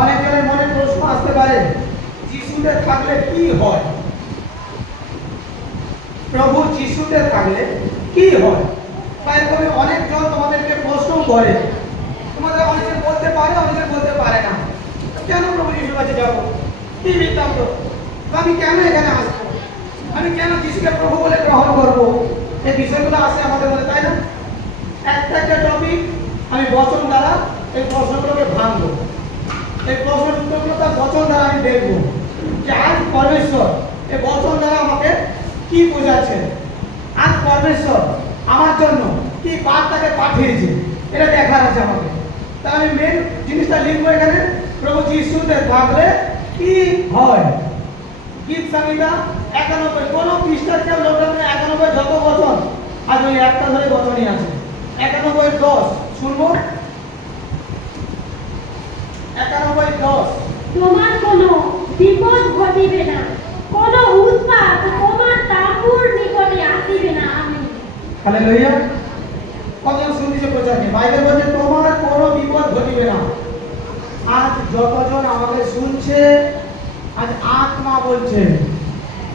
অনেকের মনে প্রশ্ন আসতে পারে, যিশুতে থাকলে কি হয়? প্রভু যিশুতে থাকলে কি হয়? বা এরকম অনেকজন তোমাদেরকে প্রশ্ন করে। তোমাদের অনেকে বলতে পারে, অনেকে বলতে পারে না। কেন প্রভু যিশুর কাছে যাবো? কি বৃত্তান্ত? আমি কেন এখানে আসবো? আমি কেন যিশুকে প্রভু বলে গ্রহণ করবো? এই বিষয়গুলো আসে আমাদের মনে, তাই না? একটা টপিক আমি বচন দ্বারা এই প্রশ্নগুলোকে ভাঙবো। এই প্রশ্নের উত্তরগুলো তার বচন দ্বারা আমি দেখবো যে আজ পরমেশ্বর এই বচন দ্বারা আমাকে কি বোঝাচ্ছেন, আজ পরমেশ্বর আমার জন্য কি বার্তাকে পাঠিয়েছে, এটা দেখার আছে আমাকে। তাই আমি মেন জিনিসটা লিখবো এখানে, প্রভু যিশুতে থাকলে কি হয়। গীত সংহিতা 91, কোনো খ্রিস্টান কেউ লোকটা 91 যত বচন, আজ ওই একটা ধরে বচনই আছে। 91:10 শুনবো। 91:10 তোমার কোনো বিপদ ঘটিবে না, কোনো উৎপাত তোমার তাঁবুর নিকটে আসিবে না। আমিন। হালেলুয়া। কতজন শুনতেছে প্রচারকে? বাইবেল বলছে তোমার কোনো বিপদ ঘটিবে না। আজ যতজন আমাকে শুনছে, আজ আত্মা বলছে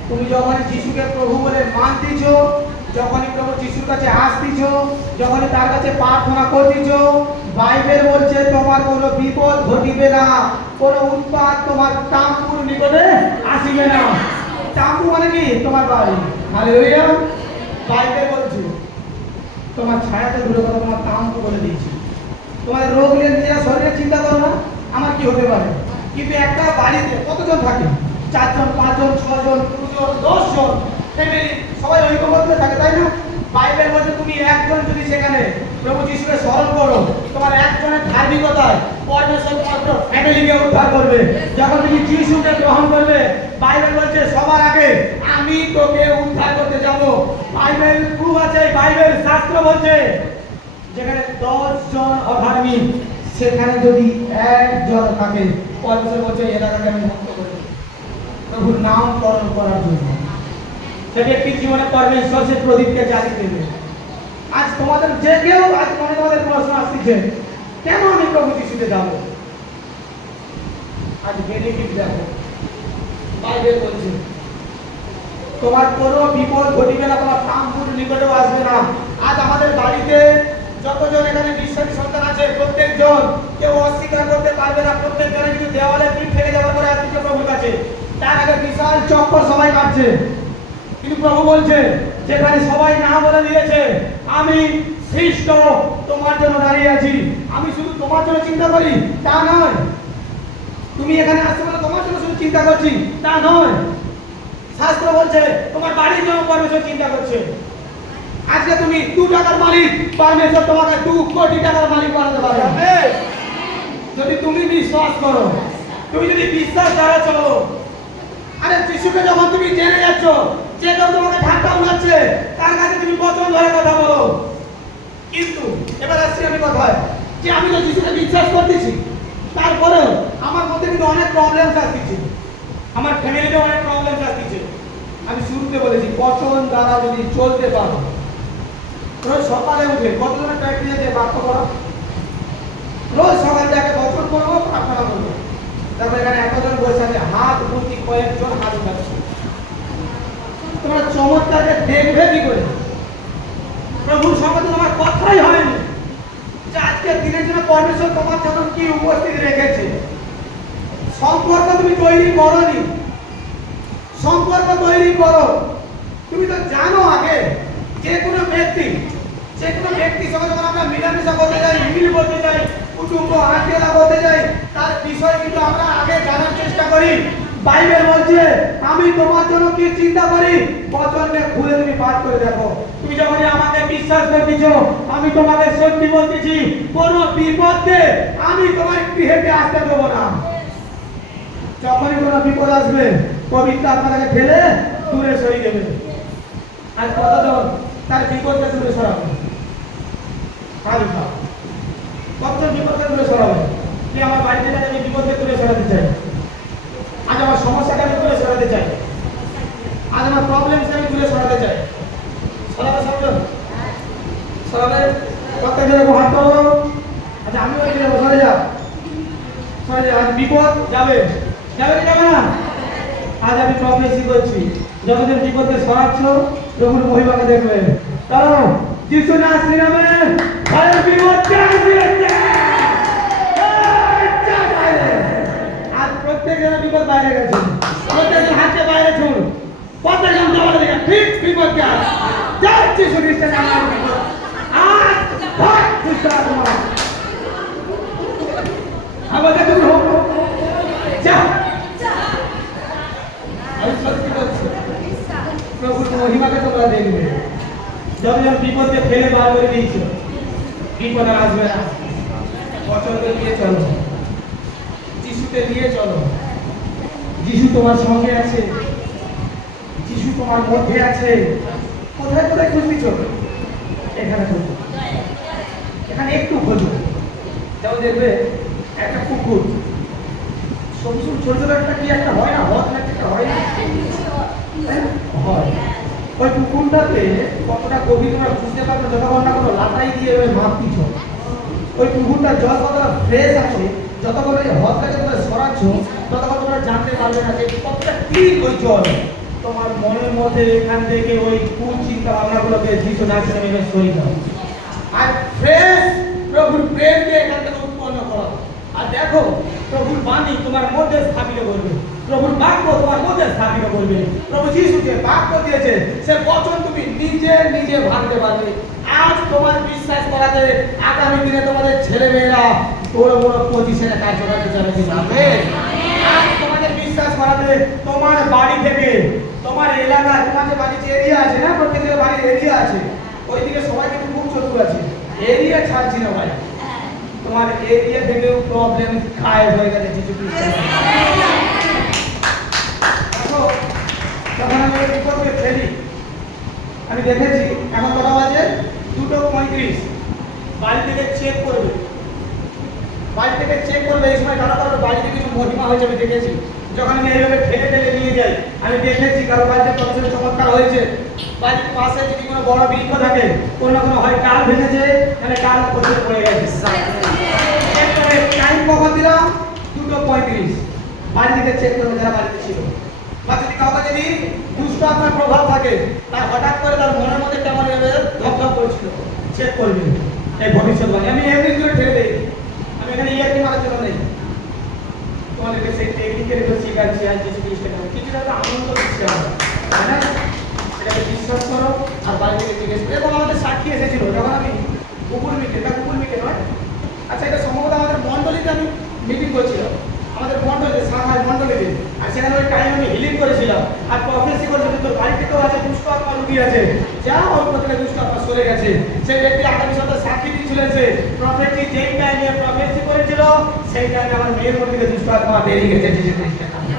তুমি যখন যিশুকে প্রভু বলে মানতেছ, যখনই প্রভু যিশুর কাছে আসতেছ, যখনই তার কাছে প্রার্থনা করতেছ, বাইবেল বলছে তোমার কোনো বিপদ ঘটিবে না, কোনো উৎপাত তোমার তাঁবুর নিকটে আসিবে না। তাঁবু মানে কি? তোমার বাড়ি। হালেলুয়া। বাইবেল বলছে তোমার ছায়াতে দূরে কথা, তোমার তাঁবু বলে দিয়েছি। তোমাদের রোগ নিয়ে নিজেরা শরীরে চিন্তা করো না আমার কি হতে পারে, কিন্তু একটা বাড়িতে কতজন থাকে? 4 জন, 5 জন, 6 জন, 2 জন, 10 জন ফ্যামিলি, সবাই ঐক্যবদ্ধ থাকে, তাই না? বাইবেল বলছে তুমি একজন যদি সেখানে প্রভু যিশুকে স্মরণ করো, তোমার একজনের ধার্মিকতায় পরমেশ্বর তোমার ফ্যামিলিকে উদ্ধার করবে। যখন তুমি যিশুকে গ্রহণ করবে, বাইবেল বলছে সবার আগে আমি তোকে উদ্ধার করতে যাব। বাইবেল প্রুফ আছে, বাইবেল শাস্ত্র বলছে যেখানে 10 জন অধার্মিক, সেখানে যদি একজন থাকে, পরমেশ্বর বলছে এলাকাকে আমি মুক্ত করে দেব প্রভুর নাম করণ করার জন্য। সে ব্যক্তির জীবনে পরমেশ্বর সে প্রদীপকে জ্বালিয়ে দেবে। আজ তোমাদের যে কেউ আজ মনে তোমাদের প্রশ্ন আসছে কেন আমি প্রভু যিশুতে যাব? আজ বেনিফিট দেখো, বাইবেল বলছে তোমার কোনো বিপদ ঘটিবে না, তোমার তাঁবুর নিকটেও আসবে না। আজ আমাদের বাড়িতে যতজন এখানে বিশ্বাসী সন্তান আছে, প্রত্যেকজন কেউ অস্বীকার করতে পারবে না, প্রত্যেকজনের কিন্তু দেওয়ালে পিঠ থেকে যাওয়ার পরে আসছে প্রভুর কাছে। তার আগে বিশাল চক্কর সবাই কাটছে, কিন্তু প্রভু বলছে যেখানে সবাই না বলে দিয়েছে আমি খ্রিস্ট তোমার জন্য দাঁড়িয়ে আছি। আমি শুধু তোমার জন্য চিন্তা করি তা নয়, তুমি এখানে আসতে বলে তোমার জন্য শুধু চিন্তা করছি তা নয়। শাস্ত্র বলছে তোমার বাড়ির জন্য পরমেশ্বর চিন্তা করছে। আজকে তুমি 2 টাকার মালিক, পরমেশ্বর তোমাকে 2 কোটি টাকার মালিক বানাতে পারে যদি তুমি বিশ্বাস করো, তুমি যদি বিশ্বাস দ্বারা চলো। আরে যিশুকে যখন তুমি জেনে যাচ্ছ, যে কেউ তোমাকে ঠাট্টা উড়াচ্ছে তার কাছে তুমি বচন ধরে কথা বলো। কিন্তু এবার আসছি আমি কথায়, যে আমি তো যিশুকে বিশ্বাস করতেছি, তারপরেও আমার মধ্যে কিন্তু অনেক প্রবলেম আসছে, আমার ফ্যামিলিতে অনেক প্রবলেম আসছে। আমি শুরুতে বলেছি বচন দ্বারা যদি চলতে পারো, রোজ সকালে উঠে কতজনের প্র্যাকটিস আছে বাক্য করা, রোজ সকালে একটা বচন করবো, প্রার্থনা করবো। তারপরে এখানে এতজন বসে আছে, হাত ভর্তি কয়েকজন হাত উঠাচ্ছে। তোমরা চমৎকারকে দেখবে কি করে? প্রভুর সঙ্গে তো তোমার কথাই হয়নি যে আজকে দিনের জন্য পরমেশ্বর তোমার জন্য কি উপস্থিত রেখেছে। সম্পর্ক তুমি তৈরি করোনি, সম্পর্ক তৈরি করো। তুমি তো জানো আগে যে কোনো ব্যক্তির সঙ্গে যখন আমরা মিলামেশা করতে যাই, মিল করতে যাই, কুটুম্ব আত্মীয়তা করতে যাই, তার বিষয় কিন্তু আমরা আগে জানার চেষ্টা করি। বাইবেল বলছে আমি তোমার জন্য কি চিন্তা করি, বচনকে খুলে তুমি পাঠ করে দেখো। তুমি যখনই আমাকে বিশ্বাস করতেছ, আমি তোমাকে সত্যি বলতেছি, কোনো বিপদে আমি তোমার গৃহেতে আসতে দেবো না। যখনই কোনো বিপদ আসবে, পবিত্র আত্মাকে ফেলে দূরে সরিয়ে দেবে। আর কতজন তার বিপদকে দূরে সরাবে? কতজন বিপদকে দূরে সরাবে? কি আমার বাড়িতে আমি বিপদকে দূরে সরাতে চাই, আজ আমার সমস্যাকে আমি দূরে সরাতে চাই, আজ আমার প্রবলেমকে আমি দূরে সরাতে চাই। সরাবে সবজন? সরাবে? প্রত্যেকজনের হাত করো। আচ্ছা আমি ওই দিনে বসে যাও, সরে আজ বিপদ যাবে, যাবে কি যাবে না? আজ আমি প্রফেসি করছি, যতদিন বিপদকে সরাচ্ছ প্রভুর মহিমাকে দেখবে। কারণ যিশু নাসরি নামে ভয়ের বিপদ আজ প্রত্যেকের বিপদ বাইরে গেছে, প্রত্যেকের হাতে বাইরে ছুড়, প্রত্যেকজন দেওয়ালে দেখে ঠিক বিপদ যায়। জয় যিশু খ্রিস্টের নামে বিপদ আজ ভাগ সুস্থ আত্মা আমাদের তুমি হোক যা। আমি সত্যি বলছি, প্রভুর মহিমাকে তোমরা দেখবে। যতজন বিপদকে ফেলে বার করে দিয়েছিল, বিপদ আর আসবে না। বছরকে নিয়ে চলো, যিশুকে নিয়ে চলো। যিশু তোমার সঙ্গে আছে, যিশু তোমার মধ্যে আছে। কোথায় কোথায় খুঁজতেছ? এখানে খুঁজো, এখানে একটু খোঁজো। যেমন দেখবে একটা কুকুর, সবুজ সবুজ ছোট ছোট একটা কি একটা হয় না, হদ না একটা হয় না, হয়। ওই পুকুরটাতে কতটা গভীর তোমরা বুঝতে পারবে যতক্ষণ না কোনো লাটাই দিয়ে ওই মাপ দিচ্ছ। ওই পুকুরটার জল কতটা ফ্রেশ আছে, যতক্ষণ ওই হদটাকে তোমরা সরাচ্ছ ততক্ষণ তোমরা জানতে পারবে না যে কতটা ক্লিন ওই জল। তোমার মনের মধ্যে এখান থেকে ওই কুচিন্তা ভাবনাগুলোকে যিশু নাসরি নামে সরিয়ে দাও আর ফ্রেশ প্রভুর প্রেমকে এখান থেকে উৎপন্ন করো। আর দেখো প্রভুর বাণী তোমার মধ্যে স্থাপিত করবে, প্রভুর বাক্য তোমার মধ্যে স্থাপিত করবে। প্রভু যিশু যে বাক্য দিয়েছে সে বচন তুমি নিজে নিজে ভাবতে পারবে। আজ তোমার বিশ্বাস করাতে আগামী দিনে তোমাদের ছেলে মেয়েরা বড় বড় পজিশনে কাজ করতে যাবে। আজ তোমাদের বিশ্বাস করাতে তোমার বাড়ি থেকে তোমার এলাকা, তোমার যে বাড়ি যে এরিয়া আছে না, প্রত্যেকের বাড়ির এরিয়া আছে, ওইদিকে সবাই কিন্তু খুব চতুর আছে। এরিয়া ছাড়ছি না ভাই, তোমার এরিয়া থেকেও প্রবলেম গায়েব হয়ে গেছে যিশু খ্রিস্টের নামে। দেখো যখন আমি ওই বিপদকে ফেলি, আমি দেখেছি এখন কটা বাজে 2:35, বাড়ি থেকে চেক করবে, বাড়ি থেকে চেক করবে এই সময় কারো কারো বাড়িতে কিছু মহিমা হয়েছে আমি দেখেছি। যখন আমি এইভাবে ঠেলে ঠেলে নিয়ে যাই আমি দেখেছি কারো বাড়িতে কত চমৎকার হয়েছে। বাড়ির পাশে যদি কোনো বড় বৃক্ষ থাকে, কোনো না কোনো হয় ডাল ভেঙেছে, মানে ডাল পচে পড়ে গেছে। এরপরে টাইম কখন দিলাম? 2:35, বাড়ি থেকে চেক করবে যারা বাড়িতে ছিল। বা যদি কাউকে যদি দুষ্ট আপনার প্রভাব থাকে, তার হঠাৎ করে তার মনের মধ্যে কেমন এভাবে ধপধপ করেছিল, চেক করবে এই ভবিষ্যৎবাণী। আমি এমনি করে ঠেলে দিই, আমি এখানে ইয়ার্কি মারার জন্য নেই, তোমাদেরকে সেই টেকনিকের উপর শিখাচ্ছি। আর যিশু খ্রিস্টের নামে কিছুটা তো আনন্দ দিচ্ছে আমরা, তাই না? এটাকে বিশ্বাস করো আর বাড়ি থেকে জিজ্ঞেস করো। এবং আমাদের সাক্ষী এসেছিল যখন আমি গুগল মিটে, এটা গুগল মিটে নয়, আচ্ছা এটা সম্ভবত আমাদের মণ্ডলীতে আমি মিটিং করছিলাম, আমাদের মণ্ডলীতে শাখায় মণ্ডলীতে। আর সেখানে ওই টাইম আমি হিলিং করেছিলাম আর প্রফেসি করেছিলাম। তোর বাড়ি থেকেও আছে দুষ্ট আত্মা রুগী আছে, যা অল্প থেকে দুষ্ট আত্মা সরে গেছে। সেই ব্যক্তি আগামী সপ্তাহে সাক্ষী দিচ্ছিলেন যে প্রফেসি যেই টাইমে প্রফেসি করেছিল সেই টাইমে আমার মেয়ের মধ্যে থেকে দুষ্ট আত্মা বেরিয়ে গেছে যিশু খ্রিস্টের নামে।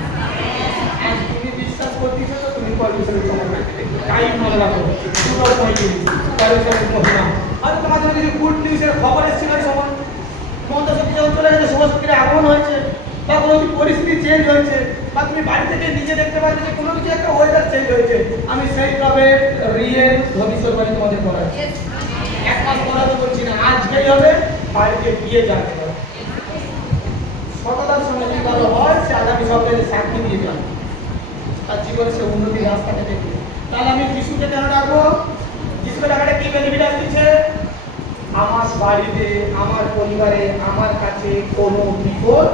আজ তুমি বিশ্বাস করতেছ তো তুমি পরমেশ্বরের চমৎকার টাইম মনে রাখো 2:35 পরমেশ্বরের মহিমা। আর তোমার জন্য কিছু গুড নিউজের খবর এসেছিল এই সময়। মন্দশক্তি যখন চলে গেছে, শুভশক্তির আগমন হয়েছে, বা কোনো কিছু পরিস্থিতি চেঞ্জ হয়েছে, বা তুমি বাড়ি থেকে নিজে দেখতে পাচ্ছ যে কোনো কিছু একটা ওয়েদার চেঞ্জ হয়েছে, আমি সেই প্রফেট রিয়েল ভবিষ্যৎবাণী তোমাদের করাচ্ছি। এক মাস পরে বলছি না, আজকেই হবে, বাড়িতে গিয়ে জানতে পারো। সততার সঙ্গে যদি ভালো হয় সে আগামী সপ্তাহে সাক্ষী দিয়ে যাবে, তার জীবনে সে উন্নতির রাস্তাটা দেখবে। তাহলে আমি যিশুকে কেন ডাকবো? যিশুকে ডাকাটা কি বেনিফিট আসছে? আমার বাড়িতে, আমার পরিবারে, আমার কাছে কোনো বিপদ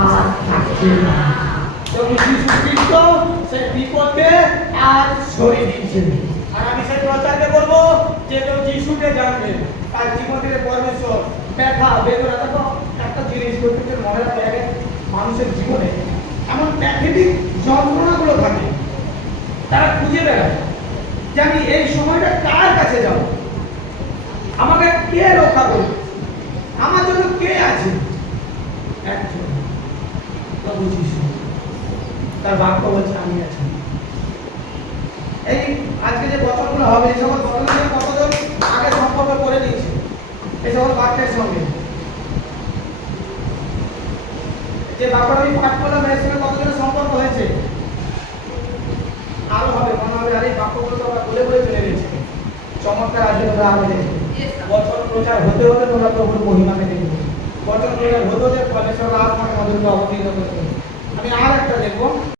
আর থাকছে না। তখন যিশু খ্রিস্ট সেই বিপদকে আর সরিয়ে দিচ্ছে। আর আমি সেই প্রচারকে বলবো যে কেউ যিশুকে জানবে তার জীবন থেকে পরমেশ্বর ব্যথা বেদনা। দেখো একটা জিনিস প্রত্যেকের মনে রাখে, মানুষের জীবনে এমন প্রাকৃতিক যন্ত্রণাগুলো থাকে, তারা খুঁজে বেড়ায় যে আমি এই সময়টা কার কাছে যাব, আমাকে কে রক্ষা করবে, আমার জন্য কে আছে? একজন, প্রভু যিশু। তার বাক্য বলছে আমি আছি। এই আজকে যে বছরগুলো হবে, এই সকল বছরগুলো কতজন আগে সম্পর্ক করে নিয়েছে এই সকল বাক্যের সঙ্গে? যে বাক্যটা আমি পাঠ করলাম এর সঙ্গে কতজনের সম্পর্ক হয়েছে? আরো হবে, মনে হবে আর এই বাক্যগুলো তো আমরা বলে বলে চলে গেছি। চমৎকার আসবে তোমরা আমাদের বছর প্রচার হতে হতে তোমরা প্রভুর মহিমাকে দেখবে। বচন করে হতো যে ফলেশ্বর রাজমাকে আমাদেরকে অবতীর্ণ করতে। আমি আর একটা দেখবো।